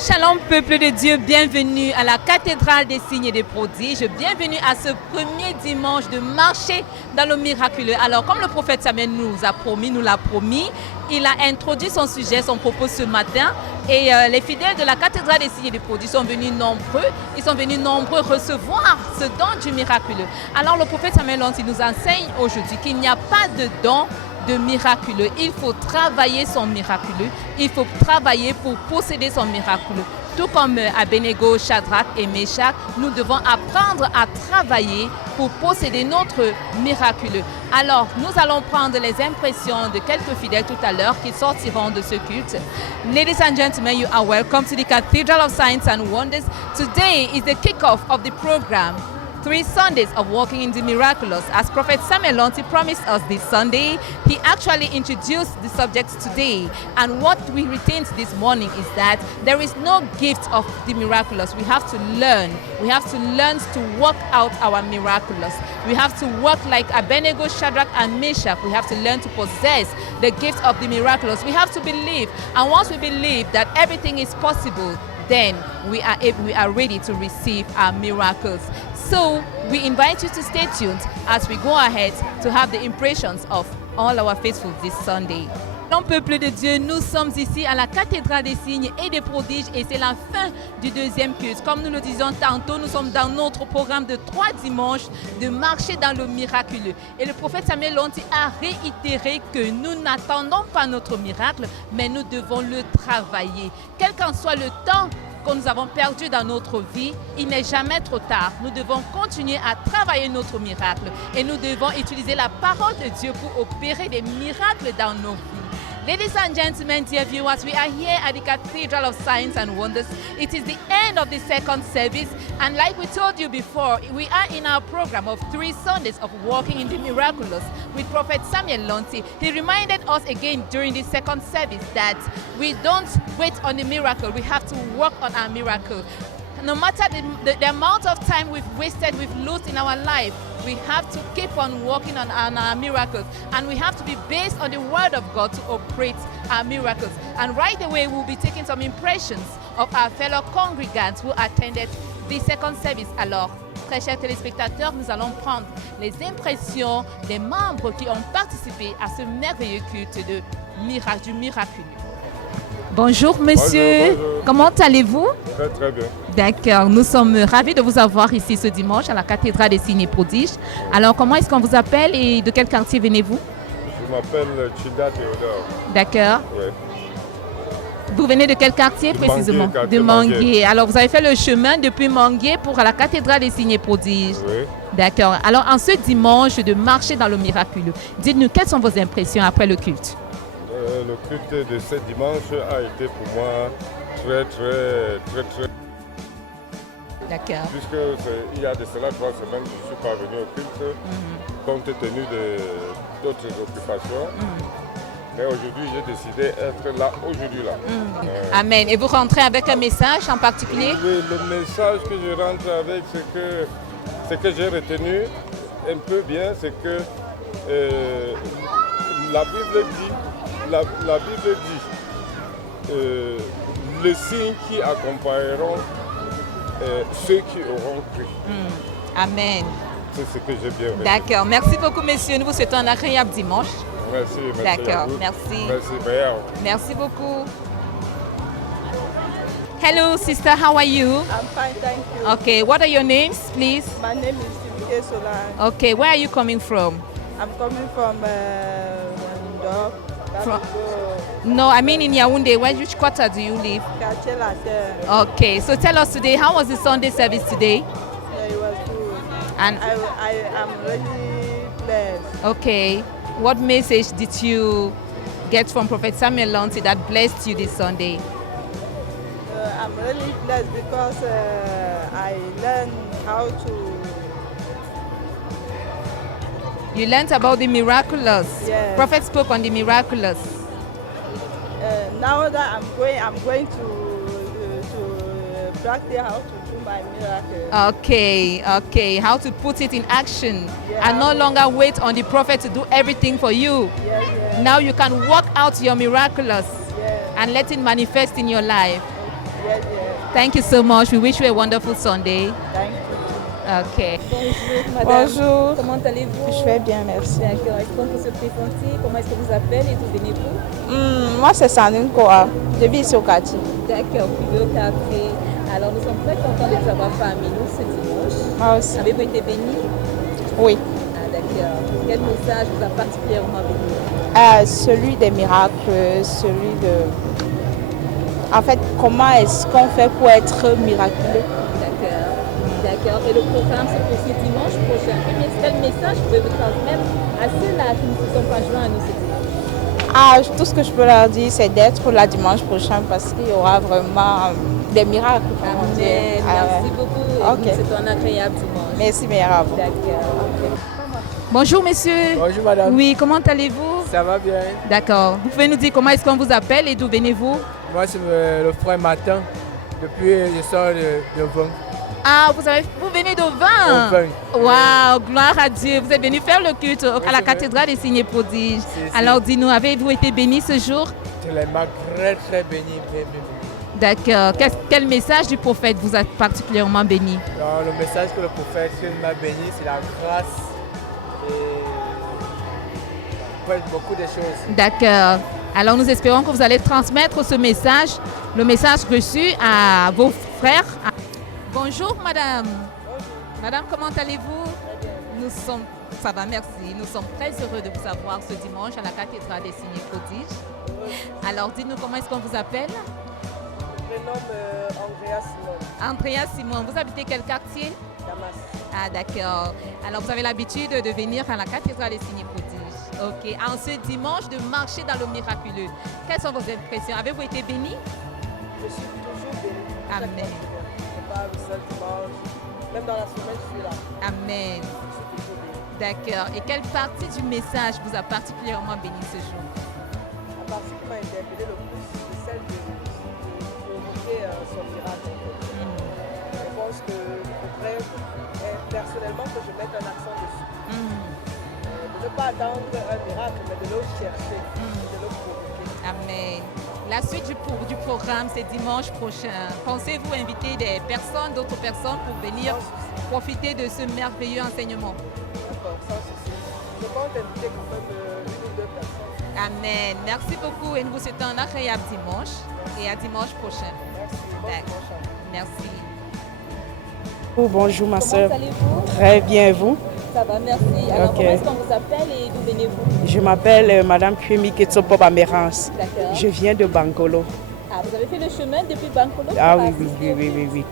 Shalom peuple de Dieu, bienvenue à la cathédrale des signes et des prodiges, bienvenue à ce premier dimanche de marcher dans le miraculeux. Alors comme le prophète Samuel nous l'a promis, il a introduit son sujet, son propos ce matin et les fidèles de la cathédrale des signes et des prodiges sont venus nombreux, recevoir ce don du miraculeux. Alors le prophète Samuel il nous enseigne aujourd'hui qu'il n'y a pas de don de miraculeux. Il faut travailler son miraculeux. Il faut travailler pour posséder son miraculeux. Tout comme Abednego, Shadrach et Meshach, nous devons apprendre à travailler pour posséder notre miraculeux. Alors, nous allons prendre les impressions de quelques fidèles tout à l'heure qui sortiront de ce culte. Ladies and gentlemen, you are welcome to the Cathedral of Signs and Wonders. Today is the kickoff of the program. 3 Sundays of walking in the miraculous. As Prophet Samuel Lonti promised us this Sunday, he actually introduced the subject today. And what we retained this morning is that there is no gift of the miraculous. We have to learn. We have to learn to work out our miraculous. We have to work like Abednego, Shadrach, and Meshach. We have to learn to possess the gift of the miraculous. We have to believe. And once we believe that everything is possible, then we are ready to receive our miracles. So we invite you to stay tuned as we go ahead to have the impressions of all our faithful this Sunday. Mon peuple de Dieu, nous sommes ici à la cathédrale des signes et des prodiges et c'est la fin du deuxième culte. Comme nous le disions tantôt, nous sommes dans notre programme de 3 dimanches de marcher dans le miraculeux. Et le prophète Samuel Lonti a réitéré que nous n'attendons pas notre miracle, mais nous devons le travailler. Quel qu'en soit le temps que nous avons perdu dans notre vie, il n'est jamais trop tard. Nous devons continuer à travailler notre miracle et nous devons utiliser la parole de Dieu pour opérer des miracles dans nos vies. Ladies and gentlemen, dear viewers, we are here at the Cathedral of Signs and Wonders. It is the end of the second service, and like we told you before, we are in our program of 3 Sundays of walking in the miraculous with Prophet Samuel Lonti. He reminded us again during the second service that we don't wait on the miracle, we have to work on our miracle. No matter the amount of time we've wasted, we've lost in our life, we have to keep on working on our miracles. And we have to be based on the Word of God to operate our miracles. And right away, we'll be taking some impressions of our fellow congregants who attended the second service. Alors, très chers téléspectateurs, nous allons prendre les impressions des membres qui ont participé à ce merveilleux culte du miraculeux. Bonjour monsieur, bonjour. Comment allez-vous? Très bien. D'accord, nous sommes ravis de vous avoir ici ce dimanche à la cathédrale des signes et prodiges. Alors comment est-ce qu'on vous appelle et de quel quartier venez-vous? Je m'appelle Chida Théodore. D'accord. Ouais. Vous venez de quel quartier précisément? Manguier, de Manguier. Alors vous avez fait le chemin depuis Manguier pour la cathédrale des signes et prodiges. Oui. D'accord. Alors en ce dimanche de marcher dans le miraculeux, dites-nous quelles sont vos impressions après le culte? Le culte de ce dimanche a été pour moi très. D'accord. Puisqu'il y a de cela 3 semaines que je ne suis pas venu au culte, compte tenu d'autres occupations. Mais aujourd'hui, j'ai décidé d'être là aujourd'hui. Amen. Et vous rentrez avec un message en particulier? Le message que je rentre avec, c'est que j'ai retenu un peu bien, c'est que la Bible dit, les signes qui accompagneront ceux qui auront cru. Amen. C'est ce que j'ai bien vu. D'accord. Merci beaucoup, messieurs. Nous vous souhaitons un agréable dimanche. Merci. D'accord. À vous. Merci. Merci. Merci beaucoup. Hello, sister. How are you? I'm fine, thank you. Okay. What are your names, please? My name is Sibike Solan. Okay. Where are you coming from? I'm coming from Wando. No, I mean in Yaoundé. Which quarter do you live? Okay. So tell us today, how was the Sunday service today? Yeah, it was good. And I am really blessed. okay. What message did you get from Prophet Samuel Lonti that blessed you this Sunday? I'm really blessed because I learned how to. You learned about the miraculous. Yes. Prophet spoke on the miraculous. Now that I'm going to practice how to do my miracle. Okay. How to put it in action Yeah. and no longer wait on the prophet to do everything for you. Yes. Now you can work out your miraculous Yes. and let it manifest in your life. Yes, yes. Thank you so much. We wish you a wonderful Sunday. Thank you. Okay. Bonjour madame. Bonjour. Comment allez-vous? Je vais bien, merci. D'accord. Est-ce qu'on peut se présenter? Comment est-ce que vous appelez et d'où venez-vous? Moi, c'est Sandrine Koa. Je vis ici au quartier. D'accord, vous vivez au quartier. Alors nous sommes très contents de vous avoir parmi nous ce dimanche. Moi aussi. Avez-vous été béni? Oui. Ah d'accord. Quel message vous a particulièrement béni? Celui des miracles, celui de... En fait, comment est-ce qu'on fait pour être miraculeux? D'accord. D'accord. Et le programme c'est pour ce dimanche prochain. Quel message pouvez-vous transmettre à ceux-là qui ne se sont pas joints à nous ce dimanche? Tout ce que je peux leur dire, c'est d'être là dimanche prochain parce qu'il y aura vraiment des miracles. Amen. Merci beaucoup. Et Ok. c'est un agréable dimanche. Merci, meilleur à vous. D'accord. Bonjour, monsieur. Bonjour madame, Oui, comment allez-vous? ça va bien? D'accord. Vous pouvez nous dire comment est-ce qu'on vous appelle et d'où venez-vous? Moi c'est le frère Martin, depuis je sors de Vin. Ah, vous venez d'Auvin. Auvin. Waouh, gloire à Dieu. Vous êtes venu faire le culte à la c'est cathédrale des signes et prodiges. C'est- Alors, dis-nous, avez-vous été béni ce jour? Je les marque très béni, bien béni. D'accord. Quel message du prophète vous a particulièrement béni? Alors, le message que le prophète m'a béni, c'est la grâce et ouais, beaucoup de choses. D'accord. Alors, nous espérons que vous allez transmettre ce message, le message reçu à vos frères. Bonjour, madame. Madame, comment allez-vous? Ça va, merci. Nous sommes très heureux de vous avoir ce dimanche à la cathédrale des signes et prodiges. Alors, dites-nous comment est-ce qu'on vous appelle? Je me nomme Andrea Simon, Andrea Simon. Vous habitez quel quartier? Damas. Ah, d'accord. Alors, vous avez l'habitude de venir à la cathédrale des signes et prodiges. Ok. En ce dimanche, de marcher dans le miraculeux. Quelles sont vos impressions? Avez-vous été béni? Je suis toujours béni. Amen. C'est pas le seul dimanche, même dans la semaine je suis là. Amen. Je suis toujours béni. D'accord. Et quelle partie du message vous a particulièrement béni ce jour? La partie qui m'a interpellé le plus, c'est celle de provoquer son miracle. Je pense qu'il faudrait personnellement que je mette un accent dessus. De ne pas attendre un miracle, mais de le chercher, de le provoquer. Amen. La suite du programme, c'est dimanche prochain. Pensez-vous inviter des personnes, d'autres personnes pour venir profiter de ce merveilleux enseignement? D'accord, sans souci. Je compte inviter quand même une ou deux personnes. Amen. Merci beaucoup et nous vous souhaitons un agréable dimanche et à dimanche prochain. Merci. Bon D'accord. dimanche à vous. Merci. Oh, bonjour ma Comment soeur. allez-vous? Très bien, et vous? Ça va, merci. Alors Ok. comment est-ce qu'on vous appelle et d'où venez-vous? Je m'appelle Madame Kwemi Ketsopop Amérance. D'accord. Je viens de Bangolo. Ah, vous avez fait le chemin depuis Bangkok? Ah oui,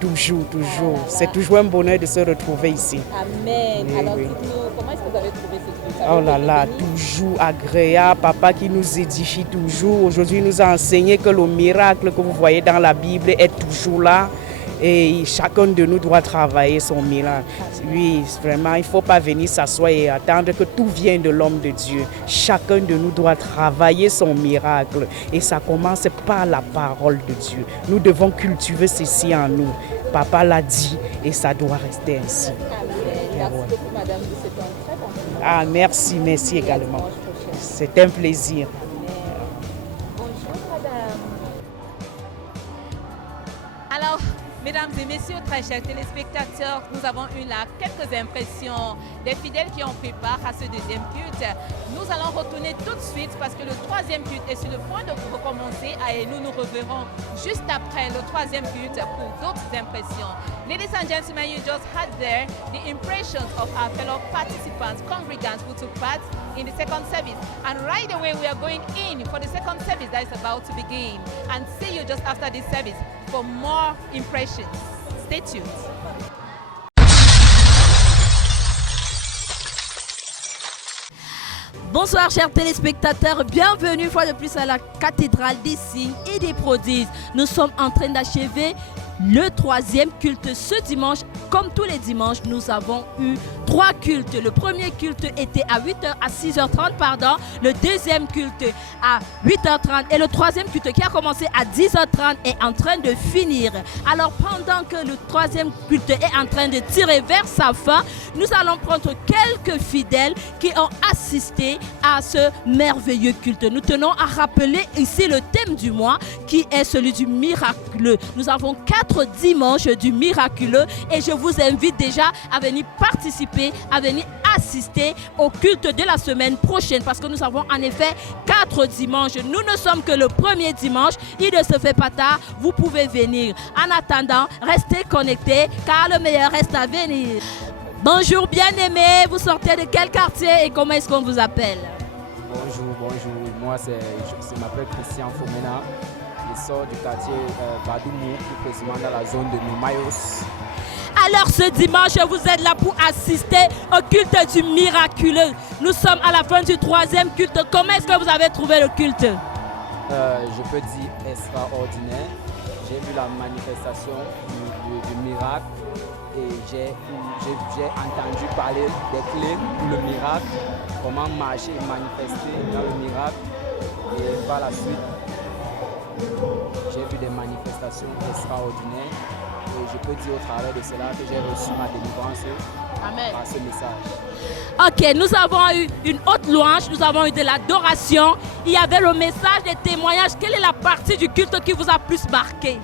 toujours. Ah là là. C'est toujours un bonheur de se retrouver ici. Amen. Oui, Alors oui. dites-nous, comment est-ce que vous avez trouvé ce culte? Oh là Avez-vous là, été béni? toujours agréable, papa qui nous édifie toujours. Aujourd'hui, il nous a enseigné que le miracle que vous voyez dans la Bible est toujours là. Et chacun de nous doit travailler son miracle. Oui, vraiment, il ne faut pas venir s'asseoir et attendre que tout vienne de l'homme de Dieu. Chacun de nous doit travailler son miracle. Et ça commence par la parole de Dieu. Nous devons cultiver ceci en nous. Papa l'a dit et ça doit rester ainsi. Amen. Merci beaucoup, madame. C'était un très bon dimanche. Ah, merci également. Dimanche prochain. C'est un plaisir. Bonjour, madame. Alors, mesdames et messieurs, très chers téléspectateurs, nous avons eu là quelques impressions des fidèles qui ont pris part à ce deuxième culte. Nous allons retourner tout de suite parce que le troisième culte est sur le point de recommencer et nous reverrons juste après le troisième culte pour d'autres impressions. Ladies and gentlemen, you just had there the impressions of our fellow participants, congregants who took part in the second service. And right away we are going in for the second service that is about to begin. And see you just after this service for more impressions. Stay tuned. Bonsoir chers téléspectateurs, bienvenue une fois de plus à la cathédrale des signes et des prodiges. Nous sommes en train d'achever le troisième culte ce dimanche. Comme tous les dimanches, nous avons eu 3 cultes. Le premier culte était à 8h, à 6h30, pardon. Le deuxième culte à 8h30 et le troisième culte qui a commencé à 10h30 est en train de finir. Alors pendant que le troisième culte est en train de tirer vers sa fin, nous allons prendre quelques fidèles qui ont assisté à ce merveilleux culte. Nous tenons à rappeler ici le thème du mois qui est celui du miraculeux. Nous avons 4 dimanches du miraculeux et je vous invite déjà à venir participer, à venir assister au culte de la semaine prochaine parce que nous avons en effet 4 dimanches. Nous ne sommes que le premier dimanche. Il ne se fait pas tard. Vous pouvez venir. En attendant, restez connectés car le meilleur reste à venir. Bonjour bien-aimés. Vous sortez de quel quartier et comment est-ce qu'on vous appelle? Bonjour. Moi, je m'appelle Christian Fomena. Je sors du quartier Badoumou, plus précisément dans la zone de Numayos. Alors ce dimanche, vous êtes là pour assister au culte du miraculeux. Nous sommes à la fin du troisième culte. Comment est-ce que vous avez trouvé le culte? Je peux dire extraordinaire. J'ai vu la manifestation du miracle et j'ai entendu parler des clés pour le miracle, comment marcher et manifester dans le miracle. Et par la suite, j'ai vu des manifestations extraordinaires. Et je peux dire au travers de cela que j'ai reçu ma délivrance par ce message. Ok, nous avons eu une haute louange, nous avons eu de l'adoration. Il y avait le message, des témoignages. Quelle est la partie du culte qui vous a plus marqué?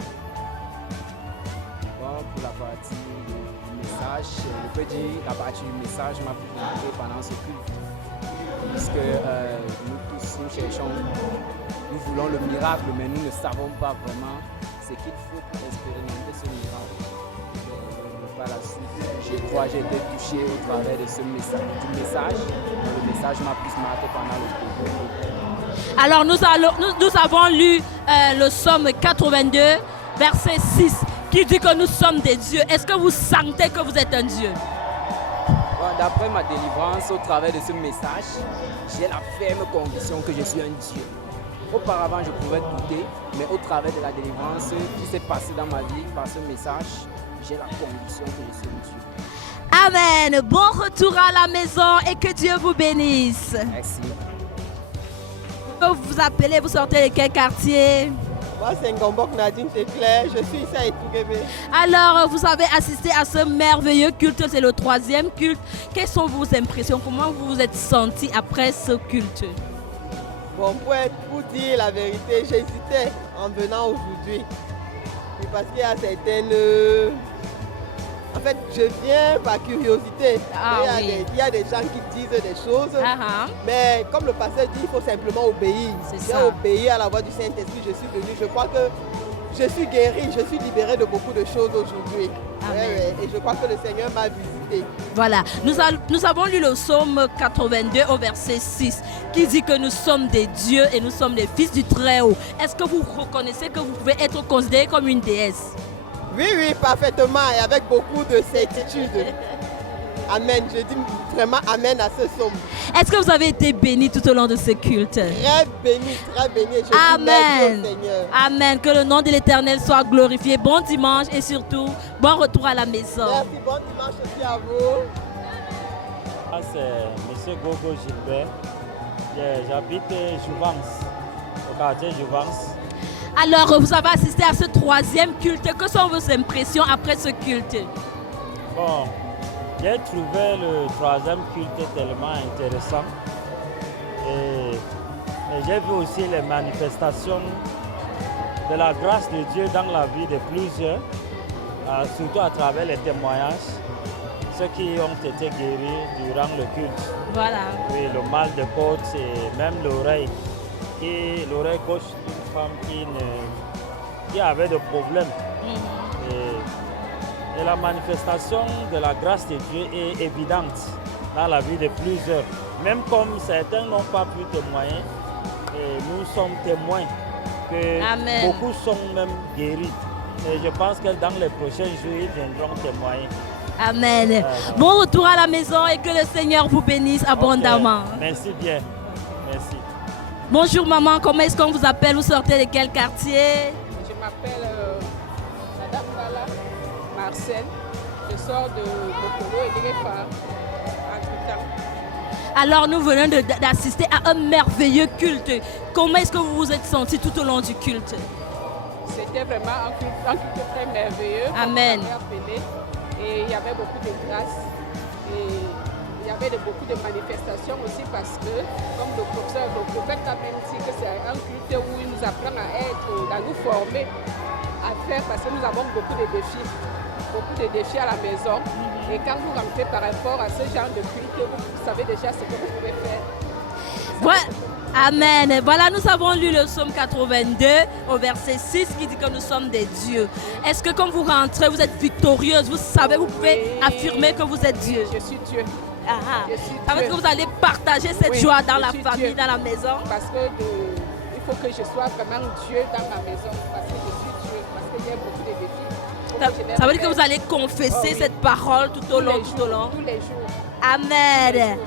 Bon, pour la partie du message, je peux dire la partie du message m'a plus marqué pendant ce culte. Puisque nous tous, nous cherchons, nous voulons le miracle, mais nous ne savons pas vraiment ce qu'il faut pour expérimenter ce miracle. Par la suite, je crois que j'ai été touché au travers de ce message, du message. Le message m'a plus marqué pendant le culte. Alors nous avons lu le psaume 82, verset 6, qui dit que nous sommes des dieux. Est-ce que vous sentez que vous êtes un dieu? D'après ma délivrance, au travers de ce message, j'ai la ferme conviction que je suis un dieu. Auparavant, je pouvais douter, mais au travers de la délivrance qui s'est passée dans ma vie par ce message, j'ai la conviction que je suis un dieu. Amen. Bon retour à la maison et que Dieu vous bénisse. Merci. Vous vous appelez, vous sortez de quel quartier? Moi, c'est Ngombok Nadine, c'est clair. Je suis ici à Etougébé. Alors, vous avez assisté à ce merveilleux culte, c'est le troisième culte. Quelles sont vos impressions? Comment vous vous êtes senti après ce culte? Bon, pour dire la vérité, j'hésitais en venant aujourd'hui. Parce qu'il y a certaines... En fait, je viens par curiosité. Il y a des gens qui disent des choses. Mais comme le pasteur dit, il faut simplement obéir. J'ai obéi à la voix du Saint-Esprit, je suis venu. Je crois que je suis guéri, je suis libéré de beaucoup de choses aujourd'hui. Et je crois que le Seigneur m'a visité. Voilà, nous avons lu le psaume 82 au verset 6 qui dit que nous sommes des dieux et nous sommes des fils du Très-Haut. Est-ce que vous reconnaissez que vous pouvez être considéré comme une déesse? Oui, parfaitement et avec beaucoup de certitude. Amen. Je dis vraiment amen à ce psaume. Est-ce que vous avez été béni tout au long de ce culte? Très béni, très béni. Je dis merci au Seigneur. Amen. Que le nom de l'Éternel soit glorifié. Bon dimanche et surtout, bon retour à la maison. Merci, bon dimanche aussi à vous. C'est M. Gogo Gilbert. J'habite Jouvence, au quartier Jouvence. Alors, vous avez assisté à ce troisième culte. Que sont vos impressions après ce culte? Bon, j'ai trouvé le troisième culte tellement intéressant. Et j'ai vu aussi les manifestations de la grâce de Dieu dans la vie de plusieurs, surtout à travers les témoignages, ceux qui ont été guéris durant le culte. Voilà. Oui, le mal de côte et même l'oreille gauche d'une femme qui avait des problèmes. Et la manifestation de la grâce de Dieu est évidente dans la vie de plusieurs. Même comme certains n'ont pas pu témoigner, et nous sommes témoins que beaucoup sont même guéris. Et je pense que dans les prochains jours, ils viendront témoigner. Amen. Bon retour à la maison et que le Seigneur vous bénisse abondamment. Okay. Merci bien. Merci. Bonjour maman, comment est-ce qu'on vous appelle? Vous sortez de quel quartier? Je m'appelle Madame Marcel. Je sors de Mokolo et Derefa en tout temps. Alors nous venons d'assister à un merveilleux culte. Comment est-ce que vous vous êtes senti tout au long du culte? C'était vraiment un culte très merveilleux. Amen. Et il y avait beaucoup de grâce. Et il y avait beaucoup de manifestations aussi parce que, comme le prophète a même dit que c'est un culte où il nous apprend à nous former, à faire, parce que nous avons beaucoup de défis à la maison. Et quand vous rentrez par rapport à ce genre de culte, vous savez déjà ce que vous pouvez faire. Ouais. Amen. Voilà, nous avons lu le psaume 82 au verset 6 qui dit que nous sommes des dieux. Est-ce que quand vous rentrez, vous êtes victorieuse? Vous savez, vous pouvez affirmer que vous êtes Dieu. Je suis Dieu. Ça veut dire que vous allez partager cette joie dans la famille, dans la maison. Parce que il faut que je sois vraiment Dieu dans ma maison. Parce que je suis Dieu. Parce qu'il y a beaucoup de défis. Ça veut dire que vous allez confesser cette parole tout au long. Tous les jours. Amen.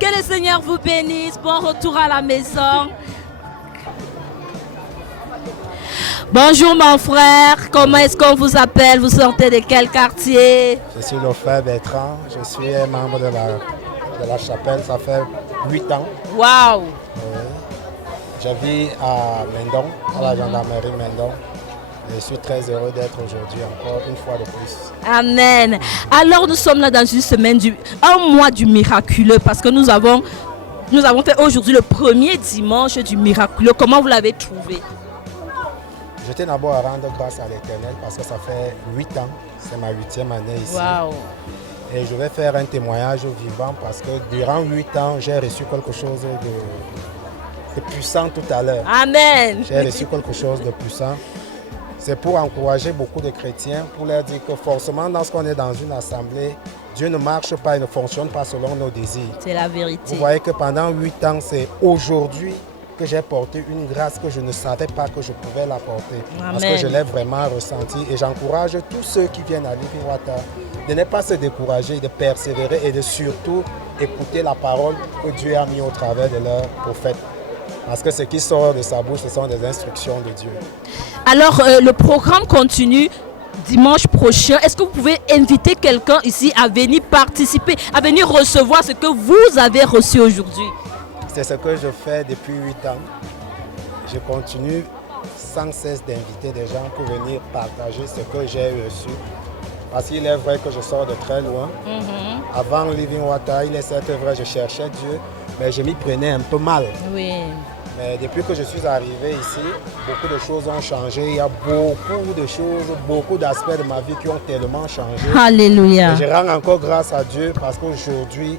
Que le Seigneur vous bénisse. Bon retour à la maison. Bonjour mon frère, comment est-ce qu'on vous appelle? Vous sortez de quel quartier? Je suis le frère Bertrand, je suis un membre de la chapelle, ça fait 8 ans. Waouh! Je vis à Mendon, à la gendarmerie Mendon. Je suis très heureux d'être aujourd'hui encore une fois de plus. Amen. Alors nous sommes là dans une semaine, un mois du miraculeux parce que nous avons fait aujourd'hui le premier dimanche du miraculeux. Comment vous l'avez trouvé? Je tiens d'abord à rendre grâce à l'Éternel parce que ça fait 8 ans, c'est ma 8e année ici. Wow. Et je vais faire un témoignage vivant parce que durant 8 ans, j'ai reçu quelque chose de puissant tout à l'heure. Amen. J'ai reçu quelque chose de puissant. C'est pour encourager beaucoup de chrétiens, pour leur dire que forcément, dans ce qu'on est dans une assemblée, Dieu ne marche pas et ne fonctionne pas selon nos désirs. C'est la vérité. Vous voyez que pendant 8 ans, c'est aujourd'hui que j'ai porté une grâce que je ne savais pas que je pouvais la porter. Amen. Parce que je l'ai vraiment ressenti. Et j'encourage tous ceux qui viennent à Living Water de ne pas se décourager, de persévérer et de surtout écouter la parole que Dieu a mis au travers de leur prophète. Parce que ce qui sort de sa bouche, ce sont des instructions de Dieu. Alors, le programme continue dimanche prochain. Est-ce que vous pouvez inviter quelqu'un ici à venir participer, à venir recevoir ce que vous avez reçu aujourd'hui? C'est ce que je fais depuis 8 ans. Je continue sans cesse d'inviter des gens pour venir partager ce que j'ai reçu. Parce qu'il est vrai que je sors de très loin. Avant Living Water, il est certes vrai, je cherchais Dieu, mais je m'y prenais un peu mal. Oui. Mais depuis que je suis arrivé ici, beaucoup de choses ont changé. Il y a beaucoup de choses, beaucoup d'aspects de ma vie qui ont tellement changé. Alléluia. Et je rends encore grâce à Dieu parce qu'aujourd'hui,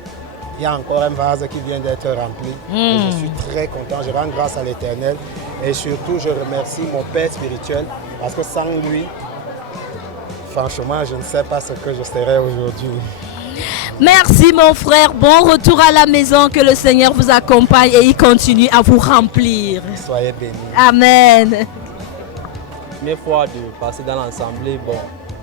il y a encore un vase qui vient d'être rempli. Et je suis très content. Je rends grâce à l'Éternel. Et surtout, je remercie mon Père spirituel parce que sans lui, franchement, je ne sais pas ce que je serais aujourd'hui. Merci mon frère, bon retour à la maison, que le Seigneur vous accompagne et il continue à vous remplir. Soyez bénis. Amen. Première fois de passer dans l'assemblée, bon,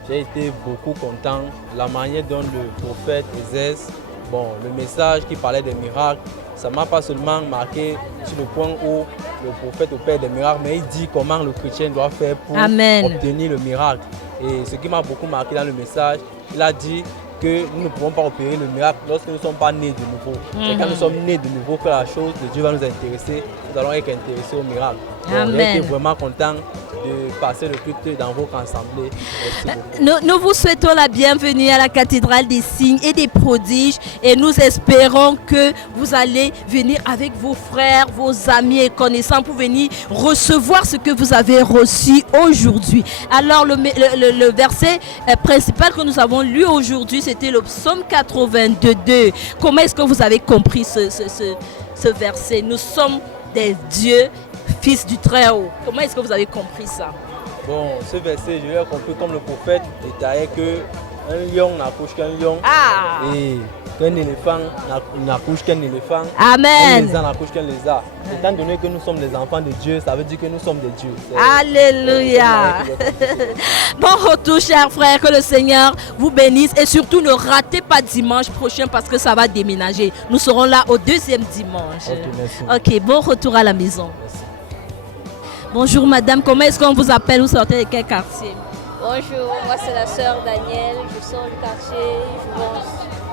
j'ai été beaucoup content. La manière dont le prophète exerce, bon, le message qui parlait des miracles, ça ne m'a pas seulement marqué sur le point où le prophète opère des miracles, mais il dit comment le chrétien doit faire pour obtenir le miracle. Et ce qui m'a beaucoup marqué dans le message, il a dit que nous ne pouvons pas opérer le miracle lorsque nous ne sommes pas nés de nouveau. C'est quand nous sommes nés de nouveau que la chose de Dieu va nous intéresser. Nous allons être intéressés au miracle. J'ai été vraiment content de passer le culte dans votre assemblée. Nous vous souhaitons la bienvenue à la cathédrale des signes et des prodiges et nous espérons que vous allez venir avec vos frères, vos amis et connaissants pour venir recevoir ce que vous avez reçu aujourd'hui. Alors le verset principal que nous avons lu aujourd'hui, c'était le psaume 82. Comment est-ce que vous avez compris ce verset? Nous sommes des dieux, fils du Très-Haut. Comment est-ce que vous avez compris ça? Bon, ce verset, je l'ai compris comme le prophète détaillait qu'un lion n'accouche qu'un lion et qu'un éléphant n'accouche qu'un éléphant. Amen. Un lézard n'accouche qu'un lézard. Étant donné que nous sommes des enfants de Dieu, ça veut dire que nous sommes des dieux. Alléluia. Bon retour, chers frères, que le Seigneur vous bénisse et surtout ne ratez pas dimanche prochain parce que ça va déménager. Nous serons là au deuxième dimanche. Ok, bon retour à la maison. Merci. Bonjour madame, comment est-ce qu'on vous appelle? Vous sortez de quel quartier? Bonjour, moi c'est la sœur Danielle, je sors du quartier Jouvence.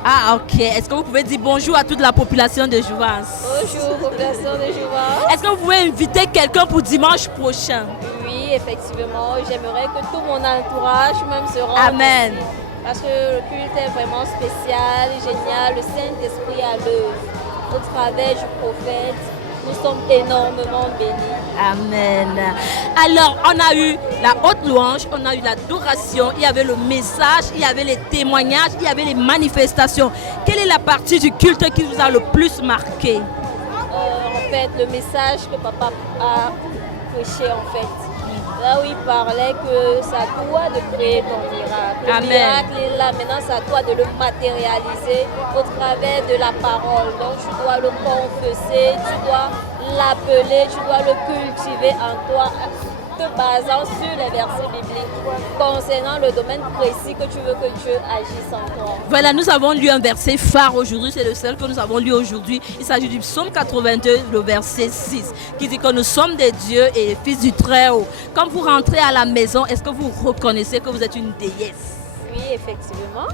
Ah, ok. Est-ce que vous pouvez dire bonjour à toute la population de Jouvence? Bonjour, population de Jouvence. Est-ce que vous pouvez inviter quelqu'un pour dimanche prochain? Oui, effectivement, j'aimerais que tout mon entourage même se rende. Amen. Ici, parce que le culte est vraiment spécial, génial, le Saint-Esprit à l'œuvre. Au travers du prophète, nous sommes énormément bénis. Amen. Alors, on a eu la haute louange, on a eu l'adoration, il y avait le message, il y avait les témoignages, il y avait les manifestations. Quelle est la partie du culte qui vous a le plus marqué? En fait, le message que papa a prêché, en fait. Là où il parlait que c'est à toi de créer ton miracle. Le miracle est là, maintenant c'est à toi de le matérialiser au travers de la parole. Donc tu dois le confesser, tu dois l'appeler, tu dois le cultiver en toi, te basant sur les versets bibliques concernant le domaine précis que tu veux que Dieu agisse en toi. Voilà, nous avons lu un verset phare aujourd'hui, c'est le seul que nous avons lu aujourd'hui. Il s'agit du psaume 82, le verset 6, qui dit que nous sommes des dieux et les fils du Très-Haut. Quand vous rentrez à la maison, est-ce que vous reconnaissez que vous êtes une déesse? Oui, effectivement.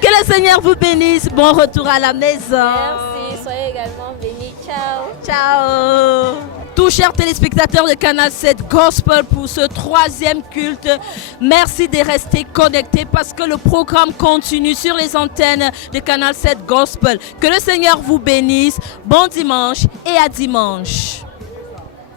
Que le Seigneur vous bénisse. Bon retour à la maison. Merci, soyez également bénis. Ciao. Ciao. Tous chers téléspectateurs de Canal 7 Gospel pour ce 3e culte, merci de rester connectés parce que le programme continue sur les antennes de Canal 7 Gospel. Que le Seigneur vous bénisse. Bon dimanche et à dimanche.